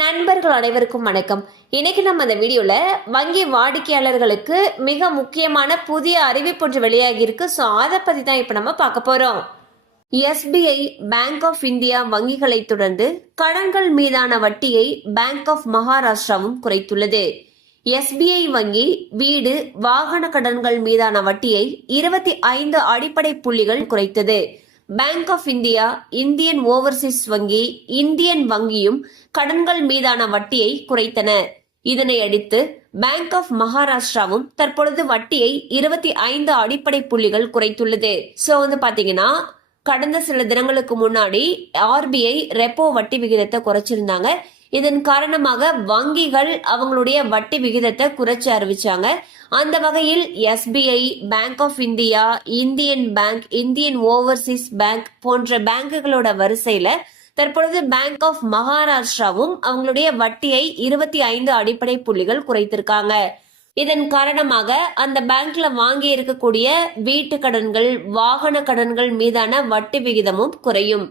நண்பர்கள் அனைவருக்கும் வணக்கம். இன்னைக்கு நம்ம இந்த வீடியோல வங்கி வாடிக்கையாளர்களுக்கு மிக முக்கியமான புதிய அறிவிப்பு ஒன்று வெளியாகி இருக்கு. ஸோ அதை பத்தி தான் இப்ப நம்ம பார்க்க போறோம். எஸ்பிஐ, பேங்க் ஆஃப் இந்தியா வங்கிகளை தொடர்ந்து கடன்கள் மீதான வட்டியை பேங்க் ஆஃப் மகாராஷ்டிராவும் குறைத்துள்ளது. எஸ்பிஐ வங்கி வீடு, வாகன கடன்கள் மீதான வட்டியை 25 அடிப்படை புள்ளிகள் குறைத்தது. Bank of India, Indian Overseas வங்கி, இந்தியன் வங்கியும் கடன்கள் மீதான வட்டியை குறைத்தன. இதனை அடுத்து பேங்க் ஆஃப் மகாராஷ்டிராவும் தற்பொழுது வட்டியை 25 அடிப்படை புள்ளிகள் குறைத்துள்ளது. சோ பாத்தீங்கன்னா கடந்த சில தினங்களுக்கு முன்னாடி ஆர்பிஐ ரெப்போ வட்டி விகிதத்தை குறைச்சிருந்தாங்க. இதன் காரணமாக வங்கிகள் அவங்களுடைய வட்டி விகிதத்தை குறைச்சு அறிவிச்சாங்க. அந்த வகையில் SBI, Bank of India, Indian Bank, Indian Overseas Bank போன்ற பேங்குகளோட வரிசையில தற்பொழுது பேங்க் ஆஃப் மகாராஷ்டிராவும் அவங்களுடைய வட்டியை 25 அடிப்படை புள்ளிகள் குறைத்திருக்காங்க. இதன் காரணமாக அந்த பேங்க்ல வாங்கி இருக்கக்கூடிய வீட்டு கடன்கள், வாகன கடன்கள் மீதான வட்டி விகிதமும் குறையும்.